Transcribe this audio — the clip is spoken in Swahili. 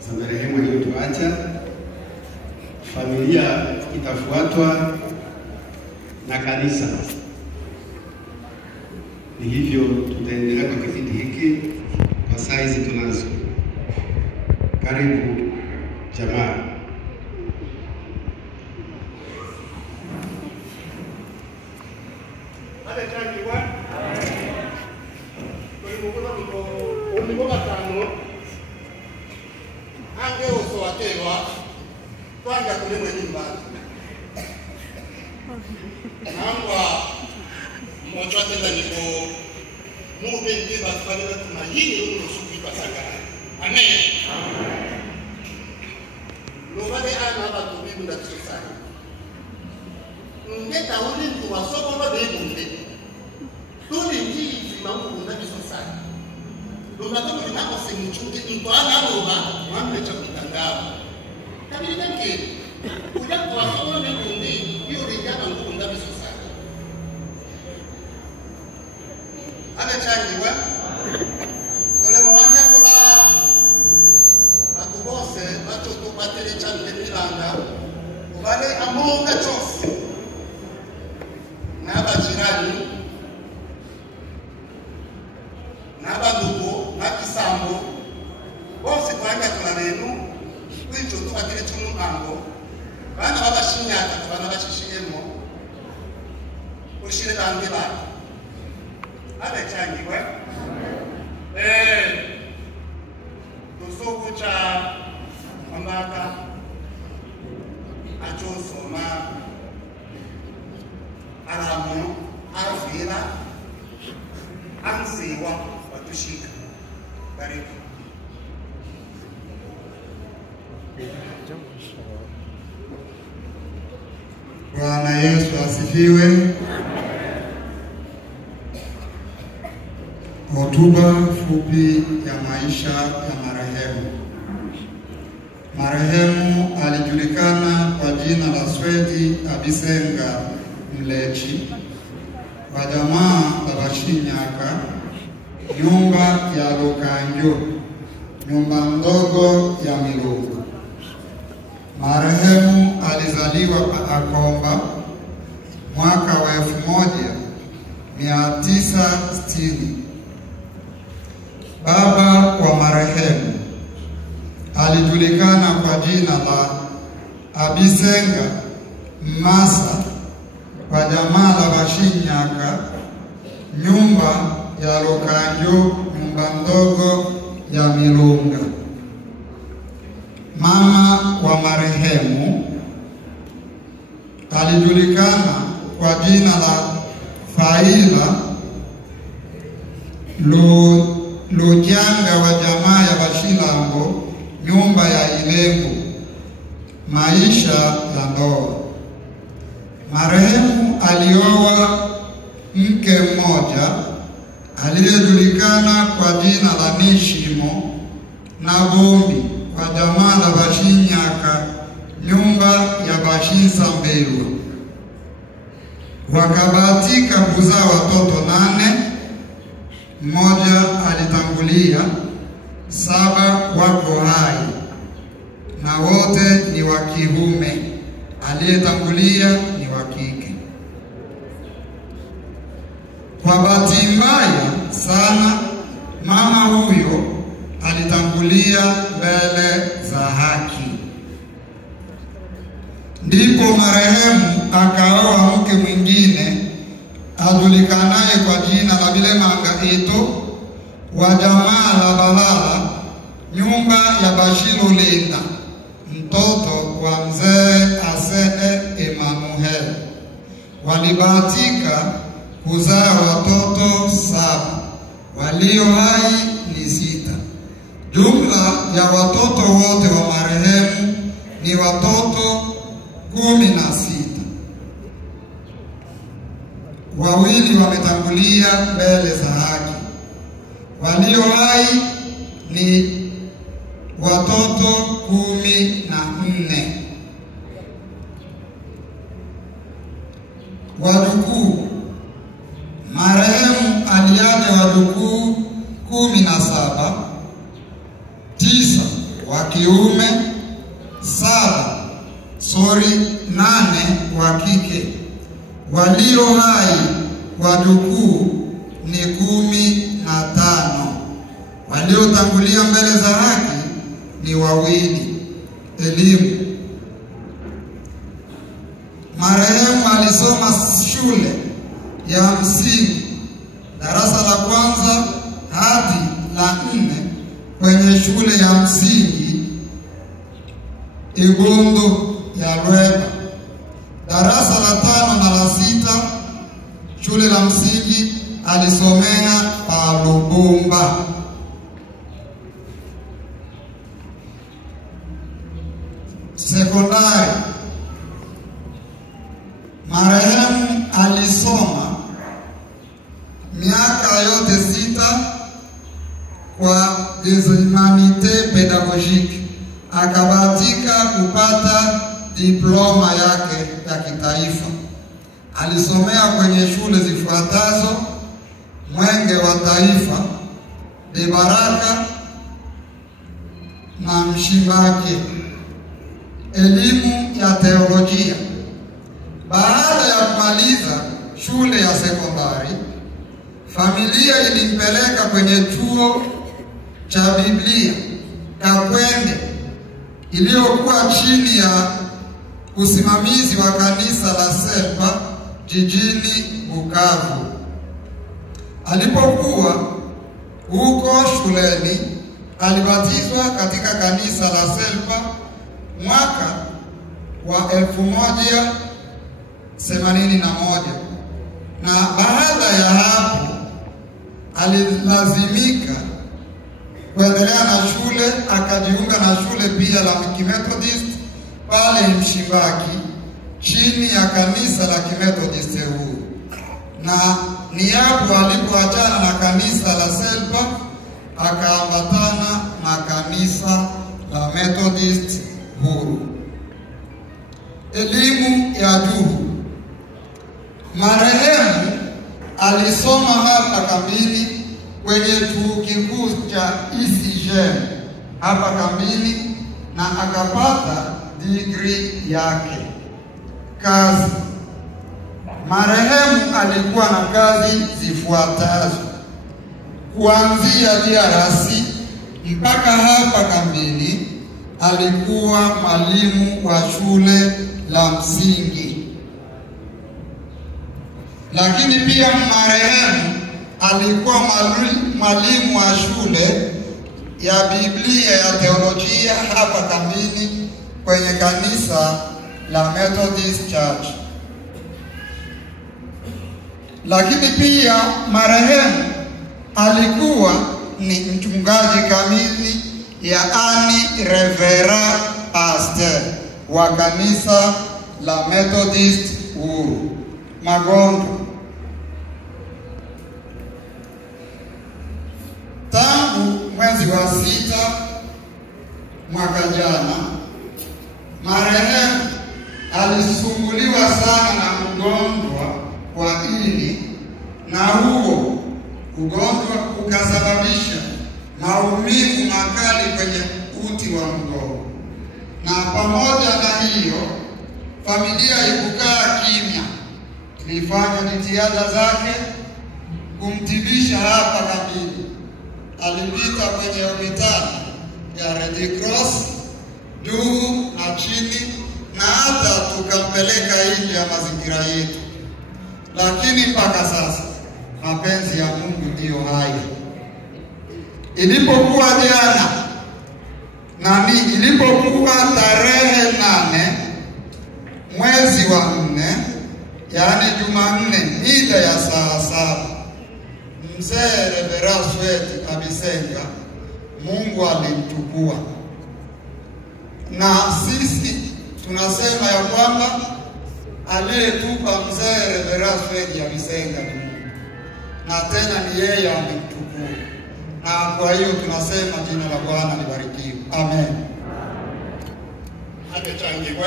za marehemu aliyotuacha. Familia itafuatwa na kanisa. Ni hivyo tutaendelea kwa kipindi hiki kwa saa hizi tunazo. Karibu jamaa. Bwana Yesu asifiwe. Hotuba fupi ya maisha ya marehemu. Marehemu alijulikana kwa jina la Swedi Abisenga Mlechi, wa jamaa la Bashinyaka, nyumba ya Lukanjo, nyumba ndogo ya Milungu. Marehemu alizaliwa pa Akomba mwaka wa 1960. Baba wa marehemu alijulikana kwa jina la Abisenga Masa, kwa jamaa la Bashinyaka, nyumba ya Lukanjo, nyumba ndogo ya Milunga. Mama wa marehemu alijulikana kwa jina la Faila Lujanga, wa jamaa ya Bashilambo, nyumba ya Ilengu, maisha ya ndoa. Marehemu alioa mke mmoja aliyejulikana kwa jina la Nishimo na Bombi, kwa jamaa la Bashinyaka, nyumba ya Bashinsa Mbelwa. Wakabahatika kuzaa watoto 8. Mmoja alitangulia, 7 wako hai na wote ni wa kiume, aliyetangulia ni wa kike. Kwa bahati mbaya sana, mama huyo alitangulia mbele za haki. Ndipo marehemu akaoa mke mwingine ajulikanaye kwa jina la Bilemanga Ito, wa jamaa la Balala, nyumba ya Bashiru Linda, mtoto wa mzee Asee Emanuel. Walibahatika kuzaa watoto 7, walio hai ni 6. Jumla ya watoto wote wa marehemu ni watoto 16. Wawili wametangulia mbele za haki. Walio hai ni watoto 14. Wajukuu. Marehemu aliacha wajukuu 17, 9 wa kiume 8 wa kike. Walio hai wajukuu ni 15. Waliotangulia mbele za haki ni 2. Elimu. Marehemu alisoma shule ya msingi darasa la 1 hadi la 4 kwenye shule ya msingi Igondo ya Lweba. Darasa la 5 na la 6 shule la msingi alisomea pa Lubumba. Sekondari. Marehemu alisoma miaka yote 6 kwa des humanités pédagogiques. Akabahatika kupata diploma yake ya kitaifa. Alisomea kwenye shule zifuatazo: Mwenge wa Taifa, De Baraka na Mshibake. Elimu ya teolojia. Baada ya kumaliza shule ya sekondari, familia ilimpeleka kwenye chuo cha Biblia Kakwende, iliyokuwa chini ya usimamizi wa kanisa la Selpa jijini Bukavu. Alipokuwa huko shuleni, alibatizwa katika kanisa la Selpa mwaka wa 1181, na baada ya hapo alilazimika kuendelea na shule. Akajiunga na shule pia la Kimethodist pale Mshibaki chini ya kanisa la Kimethodist huru, na ni hapo alipoachana na kanisa la Selpa akaambatana na kanisa la Methodist huru. Elimu ya juu. Marehemu alisoma hapa kambini kwenye chuo kikuu cha ICG hapa kambini na akapata degree yake. Kazi. Marehemu alikuwa na kazi zifuatazo: kuanzia DRC mpaka hapa kambini alikuwa mwalimu wa shule la msingi. Lakini pia marehemu alikuwa mwalimu wa shule ya Biblia ya teolojia hapa kambini kwenye kanisa la Methodist Church. Lakini pia marehemu alikuwa ni mchungaji kamili, yaani Reverend Pastor wa kanisa la Methodist huru Magondo. Tangu mwezi wa 6 mwaka jana, marehemu alisumbuliwa sana na ugonjwa wa ini, na huo ugonjwa ukasababisha maumivu makali kwenye uti wa mgongo. Na pamoja na hiyo, familia ikukaa kimya. Ilifanya jitihada zake kumtibisha hapa kambini. Alipita kwenye hospitali ya Red Cross juu na chini, na hata tukampeleka nje ya mazingira yetu. Lakini mpaka sasa mapenzi ya Mungu ndiyo hai. Ilipokuwa jana ilipokuwa tarehe 8 mwezi wa 4, yaani Jumanne mida ya saa 7, mzee Reverend Sweti Kabisenga Mungu alimchukua. Na sisi tunasema ya kwamba aliyetupa mzee Reverend Sweti Kabisenga ni Mungu, na tena ni yeye alimchukua. Na kwa hiyo tunasema jina la Bwana libarikiwe. Amen. Hata changiwe